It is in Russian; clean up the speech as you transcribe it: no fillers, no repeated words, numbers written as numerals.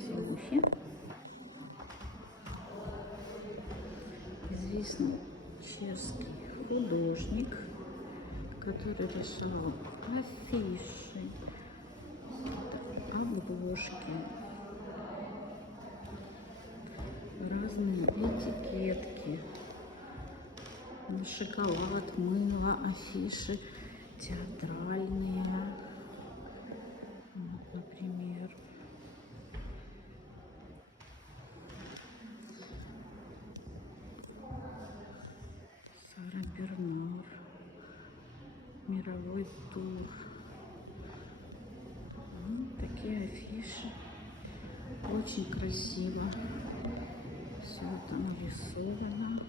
красивухи. Известный чешский художник, который рисовал афиши, обложки, разные этикетки на шоколад, мыло, афиши театральные. Вот, например, Сара Бернар, мировой тур. Вот такие афиши. Очень красиво. Все это нарисовано.